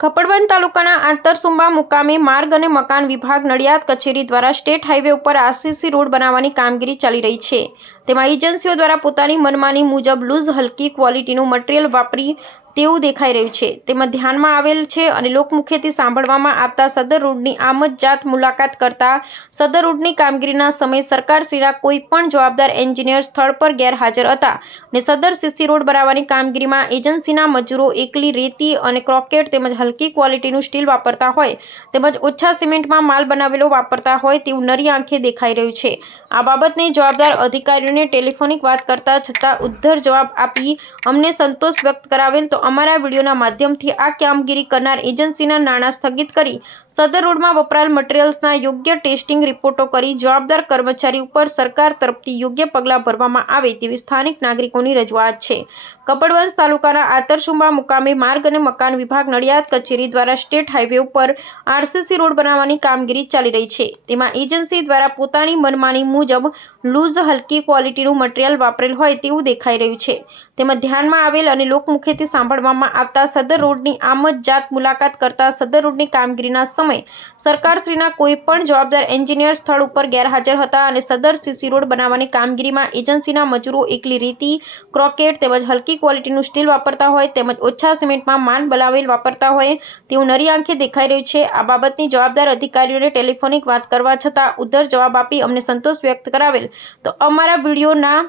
કપડવંજ તાલુકાના આંતરસુંબા મુકામે માર્ગ અને મકાન વિભાગ નડિયાદ કચેરી દ્વારા સ્ટેટ હાઈવે ઉપર આરસીસી રોડ બનાવવાની કામગીરી ચાલી રહી છે. તેમાં એજન્સીઓ દ્વારા પોતાની મનમાની મુજબ લૂઝ હલકી ક્વોલિટીનું મટીરીયલ વાપરી તેવું દેખાઈ રહ્યું છે. તેમાં ધ્યાનમાં આવેલ છે અને લોકમુખેથી સાંભળવામાં આવતા સદર રોડની જ જાત મુલાકાત કરતા સદર રોડની કામગીરીના સમયે સરકારશ્રીના કોઈ પણ જવાબદાર એન્જિનિયર સ્થળ પર ગેરહાજર હતા અને સદર સીસી રોડ બનાવવાની કામગીરીમાં એજન્સીના મજૂરો એકલી રેતી અને ક્રોકેટ તેમજ હલકી ક્વોલિટીનું સ્ટીલ વાપરતા હોય તેમજ ઓછા સિમેન્ટમાં માલ બનાવેલો વાપરતા હોય તેવું નરી આંખે દેખાઈ રહ્યું છે. આ બાબતને જવાબદાર અધિકારીઓને ટેલિફોનિક વાત કરતા છતાં ઉદ્ધર જવાબ આપી અમને સંતોષ વ્યક્ત કરાવેલ. તો અમારા વિડીયોના માધ્યમથી આ કામગીરી કરનાર એજન્સીના નાણાં સ્થગિત કરી સદર રોડમાં વપરાયેલ મટીરિયલ્સના યોગ્ય ટેસ્ટિંગ રિપોર્ટો કરી જવાબદાર કર્મચારી ઉપર સરકાર તરફથી યોગ્ય પગલાં ભરવામાં આવે તેવી સ્થાનિક નાગરિકોની રજૂઆત છે. કપડવંશ તાલુકાના આતરસુંબા મુકામે માર્ગ અને મકાન વિભાગ નડિયાદ કચેરી દ્વારા સ્ટેટ હાઈવે ઉપર આરસીસી રોડ બનાવવાની કામગીરી ચાલી રહી છે. તેમાં એજન્સી દ્વારા પોતાની મનમાની મુજબ લૂઝ હલકી ક્વોલિટીનું મટીરિયલ વાપરેલ હોય તેવું દેખાઈ રહ્યું છે. તેમાં ધ્યાનમાં આવેલ અને લોકમુખેથી સાંભળવામાં આવતા સદર રોડની આમદ જાત મુલાકાત કરતા સદર રોડની કામગીરીના સમયે સરકારશ્રીના કોઈ પણ જવાબદાર એન્જિનિયર સ્થળ ઉપર ગેરહાજર હતા અને સદર સીસી રોડ બનાવવાની કામગીરીમાં એજન્સીના મજૂરો એકલી રેતી, ક્રોકેટ તેમજ હલકી ક્વોલિટીનું સ્ટીલ વાપરતા હોય તેમજ ઓછા સિમેન્ટમાં માન બનાવેલ વાપરતા હોય તેવું નરી આંખે દેખાઈ રહ્યું છે. આ બાબતની જવાબદાર અધિકારીઓને ટેલિફોનિક વાત કરવા છતાં ઉદ્ધર જવાબ આપી અમને સંતોષ વ્યક્ત કરાવેલ. તો અમારા વિડીયોના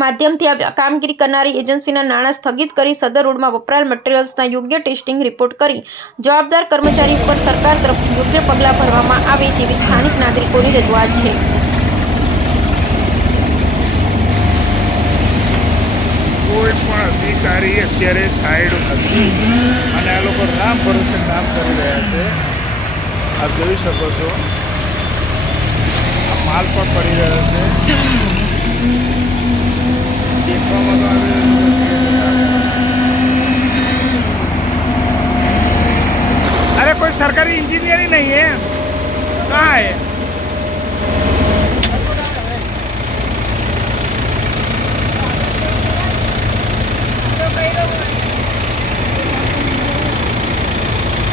માધ્યમથી આ કામગીરી કરનારી એજન્સીના નાણાં સ્થગિત કરી સદર રોડમાં વપરાયેલ મટીરિયલ્સના યોગ્ય ટેસ્ટિંગ રિપોર્ટ કરી જવાબદાર કર્મચારી ઉપર સરકાર તરફથી યોગ્ય પગલાં ભરવામાં આવે તેવી સ્થાનિક નાગરિકોની રજૂઆત છે. કોઈ પણ અધિકારી અત્યારે સાઈડ નથી. અને આ લોકો નામ ભરોસે કામ કરી રહ્યા છે. આપ જોઈ શકો છો. માલ પણ પડી રહ્યો છે દેખવામાં તો આવી રહ્યું છે. अरे कोई सरकारी इंजीनियर ही नहीं है कहाँ है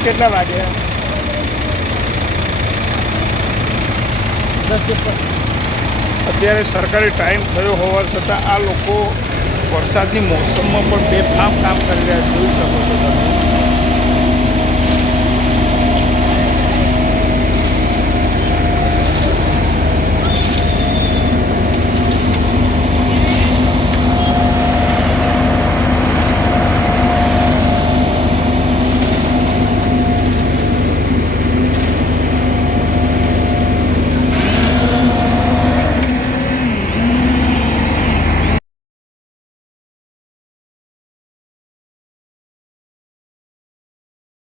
કેટલા વાગે અત્યારે સરકારી ટાઈમ થયો હોવા છતાં આ લોકો વરસાદની મોસમમાં પણ બેફામ કામ કરી રહ્યા જોઈ શકો છો તમે.